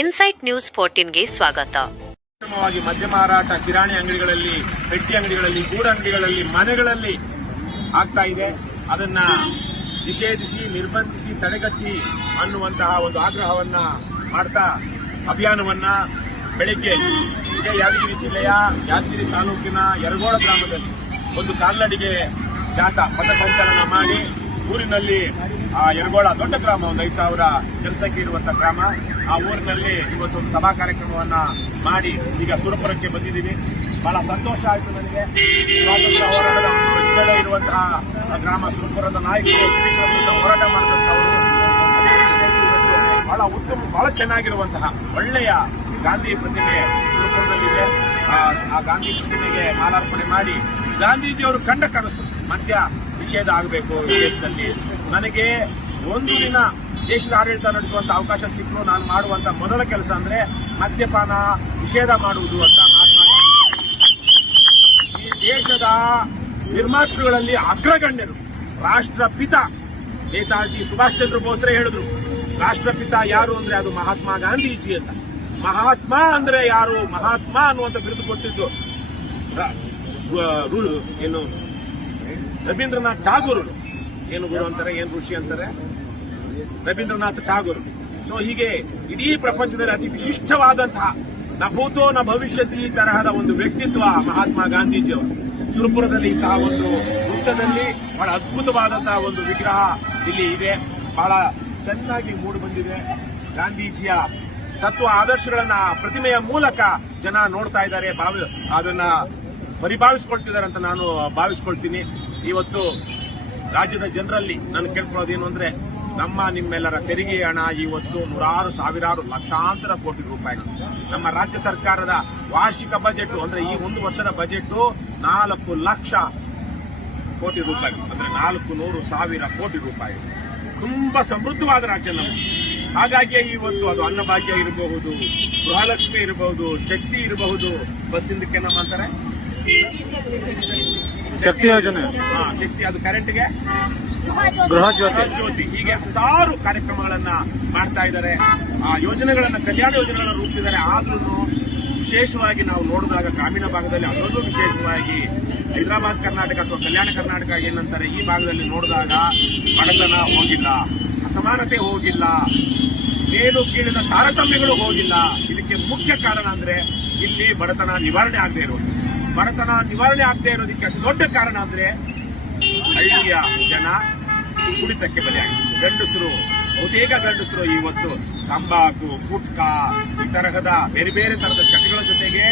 Insight news 14ಗೆ ಸ್ವಾಗತ. ಮದ್ಯ ಮಾರಾಟ ಕಿರಾಣಿ ಅಂಗಡಿಗಳಲ್ಲಿ, ಪೆಟ್ಟಿ ಅಂಗಡಿಗಳಲ್ಲಿ, ಗೂಡು ಅಂಗಡಿಗಳಲ್ಲಿ, ಮನೆಗಳಲ್ಲಿ ಆಗ್ತಾ ಇದೆ. ಅದನ್ನ ನಿಷೇಧಿಸಿ, ನಿರ್ಬಂಧಿಸಿ, ತಡೆಗಟ್ಟಿ ಅನ್ನುವಂತಹ ಒಂದು ಆಗ್ರಹವನ್ನ ಮಾಡ್ತಾ ಅಭಿಯಾನವನ್ನ ಬೆಳಗ್ಗೆ ಇದೇ ಯಾದಗಿರಿ ಜಿಲ್ಲೆಯ ಯಾದಗಿರಿ ತಾಲೂಕಿನ ಯರಗೋಳ ಗ್ರಾಮದಲ್ಲಿ ಒಂದು ಕಾಲ್ನಡಿಗೆ ಜಾಥಾ ಪಥಸಂಚಲನ ಮಾಡಿ ಊರಿನಲ್ಲಿ ಯರಗೋಳ ದೊಡ್ಡ ಗ್ರಾಮ, ಒಂದು 5,000 ಜನಸಂಖ್ಯೆ ಇರುವಂತಹ ಗ್ರಾಮ. ಆ ಊರಿನಲ್ಲಿ ಇವತ್ತೊಂದು ಸಭಾ ಕಾರ್ಯಕ್ರಮವನ್ನ ಮಾಡಿ ಈಗ ಸುರಪುರಕ್ಕೆ ಬಂದಿದ್ದೀವಿ. ಬಹಳ ಸಂತೋಷ ಆಯಿತು ನನಗೆ. ಸ್ವಾತಂತ್ರ್ಯ ಹೋರಾಟದ ಹಿನ್ನೆಲೆ ಇರುವಂತಹ ಗ್ರಾಮ ಸುರಪುರದ ನಾಯಕರು ಹೋರಾಟ ಮಾಡಿದಂತವರು ಬಹಳ ಉತ್ತಮ, ಬಹಳ ಚೆನ್ನಾಗಿರುವಂತಹ ಒಳ್ಳೆಯ ಗಾಂಧಿ ಪ್ರತಿಮೆ ಸುರಪುರದಲ್ಲಿದೆ. ಆ ಗಾಂಧಿ ಪ್ರತಿಮೆಗೆ ಮಾಲಾರ್ಪಣೆ ಮಾಡಿ ಗಾಂಧೀಜಿಯವರು ಕಂಡ ಕನಸು ಮದ್ಯ ನಿಷೇಧ ಆಗಬೇಕು ಈ ದೇಶದಲ್ಲಿ. ನನಗೆ ಒಂದು ದಿನ ದೇಶದ ಆಡಳಿತ ನಡೆಸುವಂತ ಅವಕಾಶ ಸಿಕ್ಕರು ನಾನು ಮಾಡುವಂತ ಮೊದಲ ಕೆಲಸ ಅಂದ್ರೆ ಮದ್ಯಪಾನ ನಿಷೇಧ ಮಾಡುವುದು ಅಂತ ಈ ದೇಶದ ನಿರ್ಮಾತೃಗಳಲ್ಲಿ ಅಗ್ರಗಣ್ಯರು ರಾಷ್ಟ್ರಪಿತ ನೇತಾಜಿ ಸುಭಾಷ್ ಚಂದ್ರ ಬೋಸ್ರೇ ಹೇಳಿದ್ರು, ರಾಷ್ಟ್ರಪಿತ ಯಾರು ಅಂದ್ರೆ ಅದು ಮಹಾತ್ಮ ಗಾಂಧೀಜಿ ಅಂತ. ಮಹಾತ್ಮ ಅಂದ್ರೆ ಯಾರು? ಮಹಾತ್ಮ ಅನ್ನುವಂತ ಬಿರುದು ಕೊಟ್ಟಿದ್ದು ಏನು ರವೀಂದ್ರನಾಥ್ ಟಾಗೂರ್. ಏನು ಗುರು ಅಂತಾರೆ, ಏನು ಋಷಿ ಅಂತಾರೆ? ರವೀಂದ್ರನಾಥ್ ಟಾಗೂರ್. ಸೊ ಹೀಗೆ ಇಡೀ ಪ್ರಪಂಚದಲ್ಲಿ ಅತಿ ವಿಶಿಷ್ಟವಾದಂತಹ ನ ಭೂತೋ ನ ಭವಿಷ್ಯತಿ ತರಹದ ಒಂದು ವ್ಯಕ್ತಿತ್ವ ಮಹಾತ್ಮ ಗಾಂಧೀಜಿಯವರು. ಸುರಪುರದಲ್ಲಿ ಇಂತಹ ಒಂದು ವೃತ್ತದಲ್ಲಿ ಬಹಳ ಅದ್ಭುತವಾದಂತಹ ಒಂದು ವಿಗ್ರಹ ಇಲ್ಲಿ ಇದೆ. ಬಹಳ ಚೆನ್ನಾಗಿ ಮೂಡಿ ಬಂದಿದೆ. ಗಾಂಧೀಜಿಯ ತತ್ವ ಆದರ್ಶಗಳನ್ನ ಪ್ರತಿಮೆಯ ಮೂಲಕ ಜನ ನೋಡ್ತಾ ಇದ್ದಾರೆ, ಅದನ್ನ ಪರಿಭಾವಿಸಿಕೊಳ್ತಿದ್ದಾರೆ ಅಂತ ನಾನು ಭಾವಿಸ್ಕೊಳ್ತೀನಿ. ಇವತ್ತು ರಾಜ್ಯದ ಜನರಲ್ಲಿ ನಾನು ಕೇಳ್ಕೊಳ್ಳೋದೇನು ಅಂದ್ರೆ, ನಿಮ್ಮೆಲ್ಲರ ತೆರಿಗೆ ಹಣ ಇವತ್ತು ನೂರಾರು, ಸಾವಿರಾರು, ಲಕ್ಷಾಂತರ ಕೋಟಿ ರೂಪಾಯಿಗಳು. ನಮ್ಮ ರಾಜ್ಯ ಸರ್ಕಾರದ ವಾರ್ಷಿಕ ಬಜೆಟ್ ಅಂದ್ರೆ ಈ ಒಂದು ವರ್ಷದ ಬಜೆಟ್ 4 ಲಕ್ಷ ಕೋಟಿ ರೂಪಾಯಿಗಳು, ಅಂದ್ರೆ 400,000 ಕೋಟಿ ರೂಪಾಯಿಗಳು. ತುಂಬಾ ಸಮೃದ್ಧವಾದ ರಾಜ್ಯ ನಮ್ಮದು. ಹಾಗಾಗಿ ಇವತ್ತು ಅದು ಅನ್ನಭಾಗ್ಯ ಇರಬಹುದು, ಗೃಹಲಕ್ಷ್ಮಿ ಇರಬಹುದು, ಶಕ್ತಿ ಇರಬಹುದು, ಬಸ್ ಇಂದಕ್ಕೆ ನಮ್ಮ ಅಂತಾರೆ ಶಕ್ತಿ ಯೋಜನೆ, ಶಕ್ತಿ, ಅದು ಕರೆಂಟ್ಗೆ ಗೃಹ ಜ್ಯೋತಿ, ಹೀಗೆ ಹತ್ತಾರು ಕಾರ್ಯಕ್ರಮಗಳನ್ನ ಮಾಡ್ತಾ ಇದ್ದಾರೆ. ಆ ಯೋಜನೆಗಳನ್ನ, ಕಲ್ಯಾಣ ಯೋಜನೆಗಳನ್ನ ರೂಪಿಸಿದ್ದಾರೆ. ಆದ್ರೂ ವಿಶೇಷವಾಗಿ ನಾವು ನೋಡಿದಾಗ ಗ್ರಾಮೀಣ ಭಾಗದಲ್ಲಿ ಅದರಲ್ಲೂ ವಿಶೇಷವಾಗಿ ಹೈದರಾಬಾದ್ ಕರ್ನಾಟಕ ಅಥವಾ ಕಲ್ಯಾಣ ಕರ್ನಾಟಕ ಏನಂತಾರೆ, ಈ ಭಾಗದಲ್ಲಿ ನೋಡಿದಾಗ ಬಡತನ ಹೋಗಿಲ್ಲ, ಅಸಮಾನತೆ ಹೋಗಿಲ್ಲ, ಮೇಲು ಕೀಳಿನ ತಾರತಮ್ಯಗಳು ಹೋಗಿಲ್ಲ. ಇದಕ್ಕೆ ಮುಖ್ಯ ಕಾರಣ ಅಂದ್ರೆ ಇಲ್ಲಿ ಬಡತನ ನಿವಾರಣೆ ಆಗದೆ ಇರೋದು. ಬಡತನ ನಿವಾರಣೆ ಆಗದೆ ಇರೋದಕ್ಕೆ ಅತಿ ದೊಡ್ಡ ಕಾರಣ ಅಂದ್ರೆ ಹಳ್ಳಿಯ ಜನ ಕುಡಿತಕ್ಕೆ ಬಲಿಯಾಗಿದೆ. ಗಂಡಸರು, ಬಹುತೇಕ ಗಂಡಸರು ಇವತ್ತು ತಂಬಾಕು, ಗುಟ್ಕಾ, ಈ ತರಹದ ಬೇರೆ ಬೇರೆ ತರಹದ ಚಟಗಳ ಜೊತೆಗೆ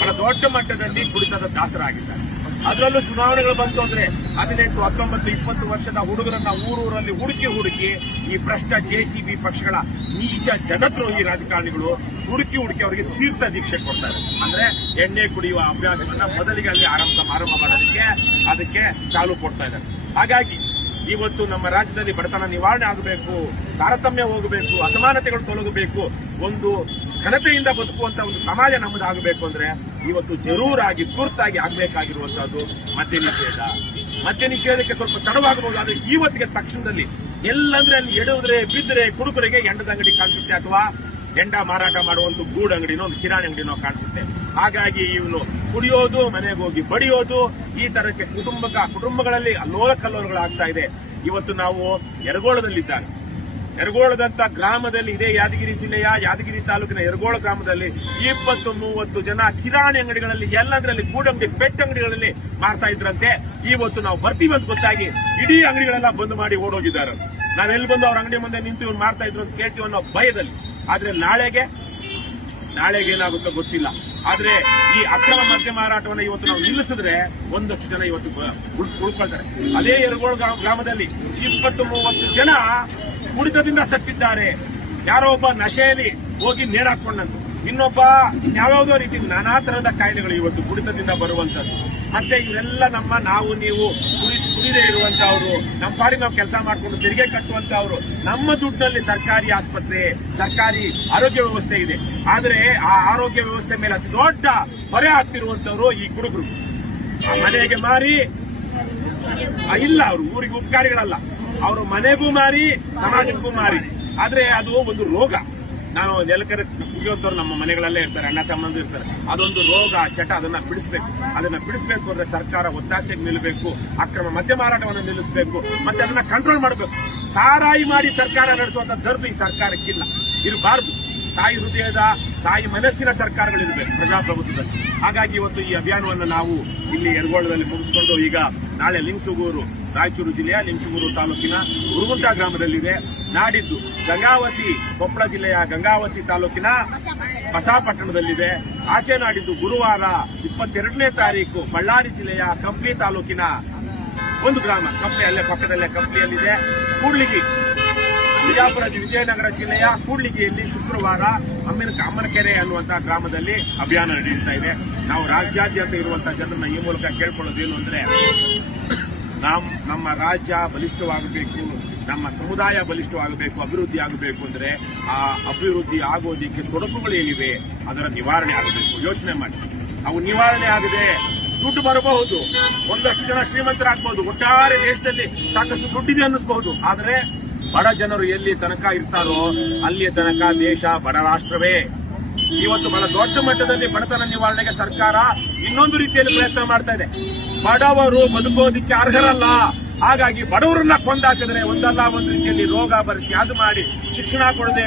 ಬಹಳ ದೊಡ್ಡ ಮಟ್ಟದಲ್ಲಿ ಕುಡಿತದ ದಾಸರಾಗಿದ್ದಾರೆ. ಅದರಲ್ಲೂ ಚುನಾವಣೆಗಳು ಬಂತು ಅಂದ್ರೆ 18, 19, 20 ವರ್ಷದ ಹುಡುಗರನ್ನ ಊರೂರಲ್ಲಿ ಹುಡುಕಿ ಈ ಭ್ರಷ್ಟ JCB ಪಕ್ಷಗಳ ನೀಚ ಜನದ್ರೋಹಿ ರಾಜಕಾರಣಿಗಳು ಹುಡುಕಿ ಅವರಿಗೆ ತೀರ್ಥ ದೀಕ್ಷೆ ಕೊಡ್ತಾರೆ. ಅಂದ್ರೆ ಎಣ್ಣೆ ಕುಡಿಯುವ ಅಭ್ಯಾಸವನ್ನ ಮೊದಲಿಗೆ ಅಲ್ಲಿ ಆರಂಭ ಮಾಡೋದಕ್ಕೆ ಅದಕ್ಕೆ ಚಾಲು ಕೊಡ್ತಾ ಇದ್ದಾರೆ. ಹಾಗಾಗಿ ಇವತ್ತು ನಮ್ಮ ರಾಜ್ಯದಲ್ಲಿ ಬಡತನ ನಿವಾರಣೆ ಆಗಬೇಕು, ತಾರತಮ್ಯ ಹೋಗಬೇಕು, ಅಸಮಾನತೆಗಳು ತೊಲಗಬೇಕು, ಒಂದು ಘನತೆಯಿಂದ ಬದುಕುವಂತ ಒಂದು ಸಮಾಜ ನಮ್ಮದಾಗಬೇಕು ಅಂದ್ರೆ ಇವತ್ತು ಜರೂರಾಗಿ ತುರ್ತಾಗಿ ಆಗಬೇಕಾಗಿರುವಂತಹದ್ದು ಮದ್ಯ ನಿಷೇಧ. ಮದ್ಯ ನಿಷೇಧಕ್ಕೆ ಸ್ವಲ್ಪ ತಡವಾಗಬಹುದು, ಆದ್ರೆ ಇವತ್ತಿಗೆ ತಕ್ಷಣದಲ್ಲಿ ಎಲ್ಲಂದ್ರೆ ಅಲ್ಲಿ ಎಡುವುದ್ರೆ, ಬಿದ್ದರೆ ಕುಡುಕರಿಗೆ ಎಂಡದ ಅಂಗಡಿ ಕಾಣಿಸುತ್ತೆ, ಅಥವಾ ಎಂಡ ಮಾರಾಟ ಮಾಡುವಂತ ಗೂಡು ಅಂಗಡಿನೋ ಒಂದು ಕಿರಾಣಿ ಅಂಗಡಿನೋ ಕಾಣಿಸುತ್ತೆ. ಹಾಗಾಗಿ ಇವನು ಕುಡಿಯೋದು, ಮನೆಗೆ ಹೋಗಿ ಬಡಿಯೋದು, ಈ ತರಕ್ಕೆ ಕುಟುಂಬಗಳಲ್ಲಿ ಅಲ್ಲೋಲ ಕಲ್ಲೋಲಗಳಾಗ್ತಾ ಇದೆ. ಇವತ್ತು ನಾವು ಯರಗೋಳದಲ್ಲಿದ್ದಾಗ, ಯರಗೋಳದಂತ ಗ್ರಾಮದಲ್ಲಿ, ಇದೇ ಯಾದಗಿರಿ ಜಿಲ್ಲೆಯ ಯಾದಗಿರಿ ತಾಲೂಕಿನ ಯರಗೋಳ ಗ್ರಾಮದಲ್ಲಿ 20-30 ಜನ ಕಿರಾಣಿ ಅಂಗಡಿಗಳಲ್ಲಿ, ಎಲ್ಲಂದ್ರಲ್ಲಿ ಗೂಡಂಗಡಿ, ಪೆಟ್ಟಂಗಡಿಗಳಲ್ಲಿ ಮಾರ್ತಾ ಇದ್ರಂತೆ. ಇವತ್ತು ನಾವು ಬರ್ತೀವಿ ಅಂತ ಗೊತ್ತಾಗಿ ಇಡೀ ಅಂಗಡಿಗಳೆಲ್ಲ ಬಂದ್ ಮಾಡಿ ಓಡೋಗಿದ್ದಾರೆ. ನಾವೆಲ್ಲಿ ಬಂದು ಅವ್ರ ಅಂಗಡಿ ಮುಂದೆ ನಿಂತು ಇವ್ರು ಮಾರ್ತಾ ಇದ್ರು ಅಂತ ಕೇಳ್ತೀವಿ ಅನ್ನೋ ಭಯದಲ್ಲಿ. ಆದ್ರೆ ನಾಳೆಗೆ ಏನಾಗುತ್ತೋ ಗೊತ್ತಿಲ್ಲ. ಆದ್ರೆ ಈ ಅಕ್ರಮ ಮದ್ಯ ಮಾರಾಟವನ್ನು ಇವತ್ತು ನಾವು ನಿಲ್ಲಿಸಿದ್ರೆ 1 ಲಕ್ಷ ಜನ ಇವತ್ತು ಉಳ್ಕೊಳ್ತಾರೆ. ಅದೇ ಯರಗೋಳ ಗ್ರಾಮದಲ್ಲಿ 20-30 ಜನ ಕುಡಿತದಿಂದ ಸತ್ತಿದ್ದಾರೆ. ಯಾರೋ ಒಬ್ಬ ನಶೆಯಲ್ಲಿ ಹೋಗಿ ನೇಣಾಕೊಂಡಂತ, ಇನ್ನೊಬ್ಬ ಯಾವ್ಯಾವುದೋ ರೀತಿ ನಾನಾ ತರಹದ ಕಾಯಿಲೆಗಳು ಇವತ್ತು ಕುಡಿತದಿಂದ ಬರುವಂತದ್ದು. ಮತ್ತೆ ಇವರೆಲ್ಲ ನಾವು ನೀವು ಕುಡಿದೇ ಇರುವಂತಹವರು, ನಮ್ಮ ಪಾಡಿ ನಾವು ಕೆಲಸ ಮಾಡಿಕೊಂಡು ತೆರಿಗೆ ಕಟ್ಟುವಂತಹವರು, ನಮ್ಮ ದುಡ್ಡಿನಲ್ಲಿ ಸರ್ಕಾರಿ ಆಸ್ಪತ್ರೆ, ಸರ್ಕಾರಿ ಆರೋಗ್ಯ ವ್ಯವಸ್ಥೆ ಇದೆ. ಆದ್ರೆ ಆ ಆರೋಗ್ಯ ವ್ಯವಸ್ಥೆ ಮೇಲೆ ಅತಿ ದೊಡ್ಡ ಹೊರೆ ಹಾಕ್ತಿರುವಂತವರು ಈ ಕುಡುಗರು. ಮನೆಗೆ ಮಾರಿ ಇಲ್ಲ, ಅವರು ಊರಿಗೆ ಉಪಕಾರಿಗಳಲ್ಲ, ಅವರು ಮನೆಗೂ ಮಾರಿ, ಸಮಾಜಕ್ಕೂ ಮಾರಿ. ಆದ್ರೆ ಅದು ಒಂದು ರೋಗ. ನಾನು ನೆಲಕರೆ ಕುಗಿಯೋಂತವ್ರು ನಮ್ಮ ಮನೆಗಳಲ್ಲೇ ಇರ್ತಾರೆ, ಅಣ್ಣ ತಮ್ಮಂದು ಇರ್ತಾರೆ. ಅದೊಂದು ರೋಗ ಚಟ, ಅದನ್ನ ಬಿಡಿಸಬೇಕು ಅಂದ್ರೆ ಸರ್ಕಾರ ಒತ್ತಾಸೆಗೆ ನಿಲ್ಲಬೇಕು, ಅಕ್ರಮ ಮದ್ಯ ಮಾರಾಟವನ್ನು ನಿಲ್ಲಿಸಬೇಕು, ಮತ್ತೆ ಅದನ್ನ ಕಂಟ್ರೋಲ್ ಮಾಡಬೇಕು. ಸಾರಾಯಿ ಮಾಡಿ ಸರ್ಕಾರ ನಡೆಸುವಂತ ಧರ್ಮ ಈ ಸರ್ಕಾರಕ್ಕಿಲ್ಲ, ಇರಬಾರದು. ತಾಯಿ ಹೃದಯದ, ತಾಯಿ ಮನಸ್ಸಿನ ಸರ್ಕಾರಗಳಿರಬೇಕು ಪ್ರಜಾಪ್ರಭುತ್ವದಲ್ಲಿ. ಹಾಗಾಗಿ ಇವತ್ತು ಈ ಅಭಿಯಾನವನ್ನು ನಾವು ಇಲ್ಲಿ ಯರಗೋಳದಲ್ಲಿ ಮುಗಿಸಿಕೊಂಡು ಈಗ ನಾಳೆ ಲಿಂಗಸೂಗೂರು, ರಾಯಚೂರು ಜಿಲ್ಲೆಯ ಲಿಂಗಸೂಗೂರು ತಾಲೂಕಿನ ಗುರುಗುಂಟ ಗ್ರಾಮದಲ್ಲಿದೆ. ನಾಡಿದ್ದು ಗಂಗಾವತಿ, ಕೊಪ್ಪಳ ಜಿಲ್ಲೆಯ ಗಂಗಾವತಿ ತಾಲೂಕಿನ ಬಸಾಪಟ್ಟಣದಲ್ಲಿದೆ. ಆಚೆ ನಾಡಿದ್ದು ಗುರುವಾರ 22ನೇ ತಾರೀಕು ಬಳ್ಳಾರಿ ಜಿಲ್ಲೆಯ ಕಂಪ್ಲಿ ತಾಲೂಕಿನ ಒಂದು ಗ್ರಾಮ, ಕಂಪ್ಲಿ ಅಲ್ಲೇ ಪಕ್ಕದಲ್ಲೇ ಕಂಪ್ಲಿಯಲ್ಲಿದೆ. ಕೂಡ್ಲಿಗಿ, ಬಿಜಾಪುರ ವಿಜಯನಗರ ಜಿಲ್ಲೆಯ ಕೂಡ್ಲಿಗಿಯಲ್ಲಿ ಶುಕ್ರವಾರ ಅಮ್ಮನಕೆರೆ ಅನ್ನುವಂತಹ ಗ್ರಾಮದಲ್ಲಿ ಅಭಿಯಾನ ನಡೆಯುತ್ತಾ ಇದೆ. ನಾವು ರಾಜ್ಯಾದ್ಯಂತ ಇರುವಂತಹ ಜನರನ್ನ ಈ ಮೂಲಕ ಕೇಳ್ಕೊಳ್ಳೋದೇನು ಅಂದ್ರೆ, ನಮ್ಮ ರಾಜ್ಯ ಬಲಿಷ್ಠವಾಗಬೇಕು, ನಮ್ಮ ಸಮುದಾಯ ಬಲಿಷ್ಠವಾಗಬೇಕು, ಅಭಿವೃದ್ಧಿ ಆಗಬೇಕು ಅಂದ್ರೆ ಆ ಅಭಿವೃದ್ಧಿ ಆಗೋದಕ್ಕೆ ತೊಡಕುಗಳೇನಿವೆ ಅದರ ನಿವಾರಣೆ ಆಗಬೇಕು. ಯೋಚನೆ ಮಾಡಿ, ಅವು ನಿವಾರಣೆ ಆಗದೆ ದುಡ್ಡು ಬರಬಹುದು, ಒಂದಷ್ಟು ಜನ ಶ್ರೀಮಂತರಾಗಬಹುದು, ಒಟ್ಟಾರೆ ದೇಶದಲ್ಲಿ ಸಾಕಷ್ಟು ದುಡ್ಡಿದೆ ಅನ್ನಿಸಬಹುದು. ಆದರೆ ಬಡ ಜನರು ಎಲ್ಲಿ ತನಕ ಇರ್ತಾರೋ ಅಲ್ಲಿಯ ತನಕ ದೇಶ ಬಡ ರಾಷ್ಟ್ರವೇ. ಇವತ್ತು ಬಹಳ ದೊಡ್ಡ ಮಟ್ಟದಲ್ಲಿ ಬಡತನ ನಿವಾರಣೆಗೆ ಸರ್ಕಾರ ಇನ್ನೊಂದು ರೀತಿಯಲ್ಲಿ ಪ್ರಯತ್ನ ಮಾಡ್ತಾ ಇದೆ. ಬಡವರು ಬದುಕೋದಿಕ್ಕೆ ಅರ್ಹರಲ್ಲ, ಹಾಗಾಗಿ ಬಡವರನ್ನ ಕೊಂದಾಕಿದ್ರೆ ಒಂದಲ್ಲ ಒಂದು ರೀತಿಯಲ್ಲಿ ರೋಗ ಬರಿಸಿ, ಅದು ಮಾಡಿ, ಶಿಕ್ಷಣ ಕೊಡದೆ,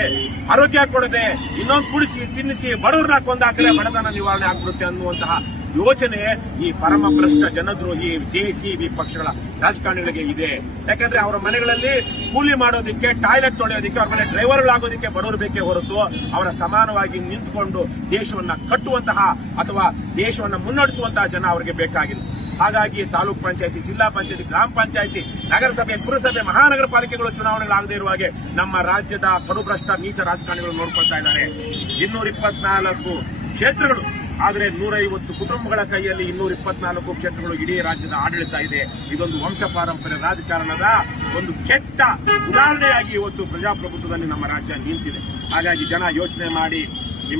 ಆರೋಗ್ಯ ಕೊಡದೆ, ಇನ್ನೊಂದು ಕುಡಿಸಿ ತಿನ್ನಿಸಿ ಬಡವರನ್ನ ಕೊಂದಾಕಿದ್ರೆ ಬಡತನ ನಿವಾರಣೆ ಆಗ್ಬಿಡುತ್ತೆ ಅನ್ನುವಂತಹ ಯೋಚನೆ ಈ ಪರಮ ಭ್ರಷ್ಟ ಜನದ್ರೋಹಿ ಜೆಸಿಬಿ ಪಕ್ಷಗಳ ರಾಜಕಾರಣಿಗಳಿಗೆ ಇದೆ. ಯಾಕಂದ್ರೆ ಅವರ ಮನೆಗಳಲ್ಲಿ ಕೂಲಿ ಮಾಡೋದಕ್ಕೆ, ಟಾಯ್ಲೆಟ್ ತೊಳೆಯೋದಕ್ಕೆ, ಅವರ ಮನೆ ಡ್ರೈವರ್ಗಳಾಗೋದಕ್ಕೆ ಬಡವರು ಬೇಕೇ ಹೊರತು ಅವರ ಸಮಾನವಾಗಿ ನಿಂತುಕೊಂಡು ದೇಶವನ್ನ ಕಟ್ಟುವಂತಹ ಅಥವಾ ದೇಶವನ್ನ ಮುನ್ನಡೆಸುವಂತಹ ಜನ ಅವರಿಗೆ ಬೇಕಾಗಿಲ್ಲ. ಹಾಗಾಗಿ ತಾಲೂಕ್ ಪಂಚಾಯತಿ, ಜಿಲ್ಲಾ ಪಂಚಾಯತಿ, ಗ್ರಾಮ ಪಂಚಾಯತಿ, ನಗರಸಭೆ, ಪುರಸಭೆ, ಮಹಾನಗರ ಪಾಲಿಕೆಗಳು ಚುನಾವಣೆಗಳಾಗದೇ ಇರುವ ಹಾಗೆ ನಮ್ಮ ರಾಜ್ಯದ ಕಡುಭ್ರಷ್ಟ ನೀಚ ರಾಜಕಾರಣಿಗಳು ನೋಡ್ಕೊಳ್ತಾ ಇದ್ದಾರೆ. 224 ಕ್ಷೇತ್ರಗಳು, ಆದರೆ 150 ಕುಟುಂಬಗಳ ಕೈಯಲ್ಲಿ 224 ಕ್ಷೇತ್ರಗಳು ಇಡೀ ರಾಜ್ಯದ ಆಡಳಿತ ಇದೆ. ಇದೊಂದು ವಂಶ ಪಾರಂಪರ್ಯ ರಾಜಕಾರಣದ ಒಂದು ಕೆಟ್ಟ ಉದಾಹರಣೆಯಾಗಿ ಇವತ್ತು ಪ್ರಜಾಪ್ರಭುತ್ವದಲ್ಲಿ ನಮ್ಮ ರಾಜ್ಯ ನಿಂತಿದೆ. ಹಾಗಾಗಿ ಜನ ಯೋಚನೆ ಮಾಡಿ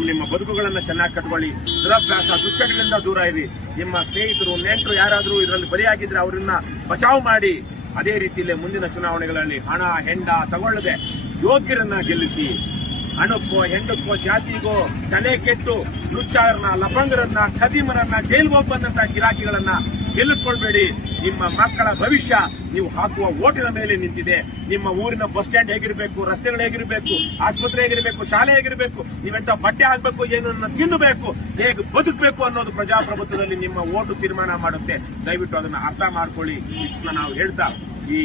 ನಿಮ್ಮ ಬದುಕುಗಳನ್ನ ಚೆನ್ನಾಗಿ ಕಟ್ಕೊಳ್ಳಿ. ದುರಭ್ಯಾಸ, ದುಶ್ಚಟಗಳಿಂದ ದೂರ ಇರಿ. ನಿಮ್ಮ ಸ್ನೇಹಿತರು, ನೆಂಟರು ಯಾರಾದರೂ ಇದರಲ್ಲಿ ಬಲಿಯಾಗಿದ್ರೆ ಅವರನ್ನ ಬಚಾವ್ ಮಾಡಿ. ಅದೇ ರೀತಿಯಲ್ಲಿ ಮುಂದಿನ ಚುನಾವಣೆಗಳಲ್ಲಿ ಹಣ ಹೆಂಡ ತಗೊಳ್ಳದೆ ಯೋಗ್ಯರನ್ನ ಗೆಲ್ಲಿಸಿ. ಹಣಕ್ಕೋ, ಹೆಂಡಕ್ಕೋ, ಜಾತಿಗೋ ತಲೆ ಕೆಟ್ಟು ಲುಚ್ಚಾರನ್ನ, ಲಫಂಗರನ್ನ, ಖದೀಮರನ್ನ, ಜೈಲ್ಗೆ ಹೋಗಿ ಬಂದಂತಹ ಗಿರಾಕಿಗಳನ್ನ ಗೆಲ್ಲಿಸ್ಕೊಳ್ಬೇಡಿ. ನಿಮ್ಮ ಮಕ್ಕಳ ಭವಿಷ್ಯ ನೀವು ಹಾಕುವ ಓಟಿನ ಮೇಲೆ ನಿಂತಿದೆ. ನಿಮ್ಮ ಊರಿನ ಬಸ್ ಸ್ಟ್ಯಾಂಡ್ ಹೇಗಿರಬೇಕು, ರಸ್ತೆಗಳು ಹೇಗಿರಬೇಕು, ಆಸ್ಪತ್ರೆ ಹೇಗಿರಬೇಕು, ಶಾಲೆ ಹೇಗಿರಬೇಕು, ನೀವೆಂತ ಬಟ್ಟೆ ಹಾಕಬೇಕು, ಏನನ್ನ ತಿನ್ನಬೇಕು, ಹೇಗೆ ಬದುಕಬೇಕು ಅನ್ನೋದು ಪ್ರಜಾಪ್ರಭುತ್ವದಲ್ಲಿ ನಿಮ್ಮ ಓಟು ತೀರ್ಮಾನ ಮಾಡುತ್ತೆ. ದಯವಿಟ್ಟು ಅದನ್ನ ಅರ್ಥ ಮಾಡ್ಕೊಳ್ಳಿ. ಇಷ್ಟನ್ನ ನಾವು ಹೇಳ್ತಾ ಈ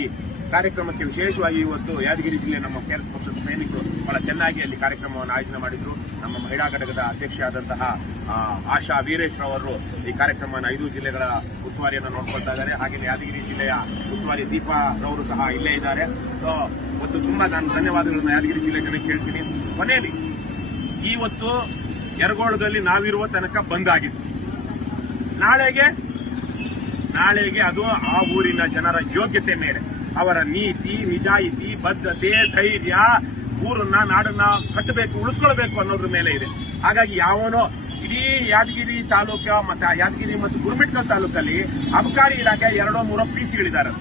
ಕಾರ್ಯಕ್ರಮಕ್ಕೆ ವಿಶೇಷವಾಗಿ ಇವತ್ತು ಯಾದಗಿರಿ ಜಿಲ್ಲೆ ನಮ್ಮ ಕೆಆರ್ಎಸ್ ಪಕ್ಷದ ಸೈನಿಕರು ಬಹಳ ಚೆನ್ನಾಗಿ ಅಲ್ಲಿ ಕಾರ್ಯಕ್ರಮವನ್ನು ಆಯೋಜನೆ ಮಾಡಿದ್ರು. ನಮ್ಮ ಮಹಿಳಾ ಘಟಕದ ಅಧ್ಯಕ್ಷೆಯಾದಂತಹ ಆಶಾ ವೀರೇಶ್ ಅವರು ಈ ಕಾರ್ಯಕ್ರಮವನ್ನು 5 ಜಿಲ್ಲೆಗಳ ಉಸ್ತುವಾರಿಯನ್ನು ನೋಡ್ಕೊಳ್ತಾ ಇದ್ದಾರೆ. ಹಾಗೆ ಯಾದಗಿರಿ ಜಿಲ್ಲೆಯ ಉಸ್ತುವಾರಿ ದೀಪಾ ರವರು ಸಹ ಇಲ್ಲೇ ಇದ್ದಾರೆ. ಸೊ ಇವತ್ತು ತುಂಬಾ ನಾನು ಧನ್ಯವಾದಗಳನ್ನು ಯಾದಗಿರಿ ಜಿಲ್ಲೆ ಜನಕ್ಕೆ ಹೇಳ್ತೀನಿ. ಕೊನೆಯಲ್ಲಿ ಇವತ್ತು ಯರಗೋಳದಲ್ಲಿ ನಾವಿರುವ ತನಕ ಬಂದ್ ಆಗಿತ್ತು. ನಾಳೆಗೆ ಅದು ಆ ಊರಿನ ಜನರ ಯೋಗ್ಯತೆ ಮೇಲೆ, ಅವರ ನೀತಿ, ನಿಜಾಯಿತಿ, ಬದ್ಧತೆ, ಧೈರ್ಯ, ಊರನ್ನ, ನಾಡನ್ನ ಕಟ್ಟಬೇಕು, ಉಳಿಸ್ಕೊಳ್ಬೇಕು ಅನ್ನೋದ್ರ ಮೇಲೆ ಇದೆ. ಹಾಗಾಗಿ ಯಾವನೋ ಇಡೀ ಯಾದಗಿರಿ ತಾಲೂಕು ಮತ್ತೆ ಯಾದಗಿರಿ ಮತ್ತು ಗುರುಮಿಟ್ಕಲ್ ತಾಲೂಕಲ್ಲಿ ಅಬಕಾರಿ ಇಲಾಖೆ 2-3 ಪಿಸಿಗಳಿದ್ದಾರೆ.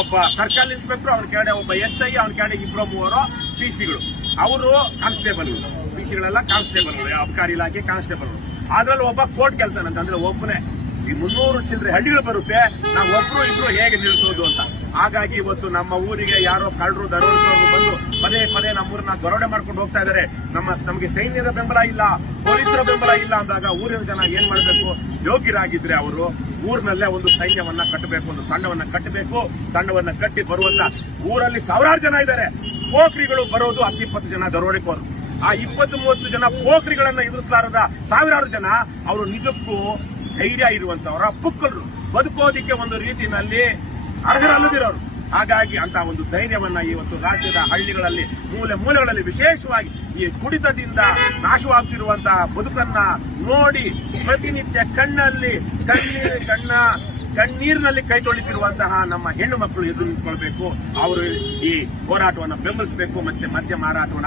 ಒಬ್ಬ ಸರ್ಕಲ್ ಇನ್ಸ್ಪೆಕ್ಟರ್, ಅವ್ರ ಕೆಳಗಡೆ ಒಬ್ಬ SI, ಅವ್ರ ಕೆಳಗಡೆ 2-3 ಪಿಸಿಗಳು. ಅವರು ಕಾನ್ಸ್ಟೇಬಲ್ಗಳು, ಪಿಸಿಗಳೆಲ್ಲ ಕಾನ್ಸ್ಟೇಬಲ್ಗಳು, ಅಬಕಾರಿ ಇಲಾಖೆ ಕಾನ್ಸ್ಟೇಬಲ್ಗಳು. ಅದ್ರಲ್ಲಿ ಒಬ್ಬ ಕೋರ್ಟ್ ಕೆಲಸ ಅಂತಂದ್ರೆ ಒಬ್ಬನೇ. ಈ 300 ಚಿಲ್ಲರೆ ಹಳ್ಳಿಗಳು ಬರುತ್ತೆ, ನಾವು ಒಬ್ರು ಇಬ್ರು ಹೇಗೆ ನಿಲ್ಲಿಸೋದು ಅಂತ. ಹಾಗಾಗಿ ಇವತ್ತು ನಮ್ಮ ಊರಿಗೆ ಯಾರೋ ಕಳ್ಳರು, ದರೋಡೆಕೋರರು ಬಂದು ಪದೇ ನಮ್ಮೂರನ್ನ ದರೋಡೆ ಮಾಡ್ಕೊಂಡು ಹೋಗ್ತಾ ಇದ್ದಾರೆ. ನಮಗೆ ಸೈನ್ಯದ ಬೆಂಬಲ ಇಲ್ಲ, ಪೊಲೀಸರ ಬೆಂಬಲ ಇಲ್ಲ ಅಂದಾಗ ಊರಿನ ಜನ ಏನ್ ಮಾಡಬೇಕು? ಯೋಗ್ಯರಾಗಿದ್ರೆ ಅವರು ಊರಿನಲ್ಲೇ ಒಂದು ಸೈನ್ಯವನ್ನ ಕಟ್ಟಬೇಕು, ಒಂದು ತಂಡವನ್ನ ಕಟ್ಟಬೇಕು. ತಂಡವನ್ನ ಕಟ್ಟಿ ಬರುವಂತ ಊರಲ್ಲಿ 1000 ಜನ ಇದ್ದಾರೆ. ಪೋಖ್ರಿಗಳು ಬರೋದು 10-20 ಜನ ದರೋಡೆಕೋರರು. ಆ 20-30 ಜನ ಪೋಖ್ರಿಗಳನ್ನ ಎದುರಿಸಲಾರದ 1000 ಜನ ಅವರು ನಿಜಕ್ಕೂ ಧೈರ್ಯ ಇರುವಂತವರ ಪುಕ್ಕರು, ಬದುಕೋದಿಕ್ಕೆ ಒಂದು ರೀತಿಯಲ್ಲಿ ಅರ್ಹರಲ್ಲದಿರೋರು. ಹಾಗಾಗಿ ಅಂತ ಒಂದು ಧೈರ್ಯವನ್ನ ಇವತ್ತು ರಾಜ್ಯದ ಹಳ್ಳಿಗಳಲ್ಲಿ, ಮೂಲೆಗಳಲ್ಲಿ ವಿಶೇಷವಾಗಿ ಈ ಕುಡಿತದಿಂದ ನಾಶವಾಗ್ತಿರುವಂತಹ ಬದುಕನ್ನ ನೋಡಿ ಪ್ರತಿನಿತ್ಯ ಕಣ್ಣೀರಿನಲ್ಲಿ ಕೈ ತೊಳಿತಿರುವಂತಹ ನಮ್ಮ ಹೆಣ್ಣು ಮಕ್ಕಳು ಎದುರು ನಿಂತ್ಕೊಳ್ಬೇಕು. ಅವರು ಈ ಹೋರಾಟವನ್ನು ಬೆಂಬಲಿಸಬೇಕು. ಮತ್ತೆ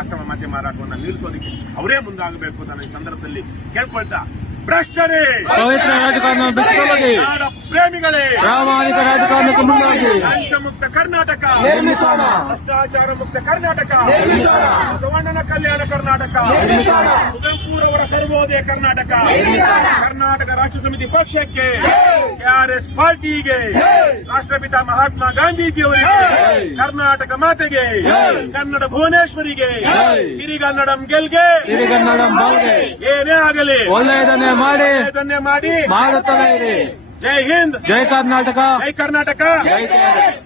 ಅಕ್ರಮ ಮದ್ಯ ಮಾರಾಟವನ್ನು ನಿಲ್ಲಿಸೋದಕ್ಕೆ ಅವರೇ ಮುಂದಾಗಬೇಕು ಅಂತ ಈ ಸಂದರ್ಭದಲ್ಲಿ ಕೇಳ್ಕೊಳ್ತಾ ಭ್ರಷ್ಟರೇ, ಪವಿತ್ರ ರಾಜಕಾರಣ ಬಿಟ್ಟೊಳಗೆ ನಾಡ ಪ್ರೇಮಿಗಳೇ, ಪ್ರಾಮಾಣಿಕ ರಾಜಕಾರಣಕ್ಕೆ ಮುಂದಾಗಿ ಲಂಚ ಮುಕ್ತ ಕರ್ನಾಟಕ ನಿರ್ಮಿಸೋಣ. ಭ್ರಷ್ಟಾಚಾರ ಮುಕ್ತ ಕರ್ನಾಟಕ ಬಸವಣ್ಣನ ಕಲ್ಯಾಣ ಕರ್ನಾಟಕ ಕುವೆಂಪುರವರ ಸರ್ವೋದಯ ಕರ್ನಾಟಕ ಕರ್ನಾಟಕ ರಾಷ್ಟ್ರ ಸಮಿತಿ ಪಕ್ಷಕ್ಕೆ ಕೆಆರ್ಎಸ್ ಪಾರ್ಟಿಗೆ ರಾಷ್ಟ್ರಪಿತ ಮಹಾತ್ಮ ಗಾಂಧೀಜಿಯವರಿಗೆ ಕರ್ನಾಟಕ ಮಾತೆಗೆ ಕನ್ನಡ ಭುವನೇಶ್ವರಿಗೆ ಸಿರಿಗನ್ನಡಂ ಗೆಲ್ಗೆ ಸಿರಿಗನ್ನಡಂ ಬಾಳ್ಗೆ ಏನೇ ಆಗಲಿ ಒಳ್ಳೆಯದನ್ನೇ ಮಾಡಿ ಮಾಡುತ್ತಲೇ ಇರಿ. ಜೈ ಹಿಂದ್, ಜೈ ಕರ್ನಾಟಕ, ಜೈ ಕರ್ನಾಟಕ. ಜೈ KRS.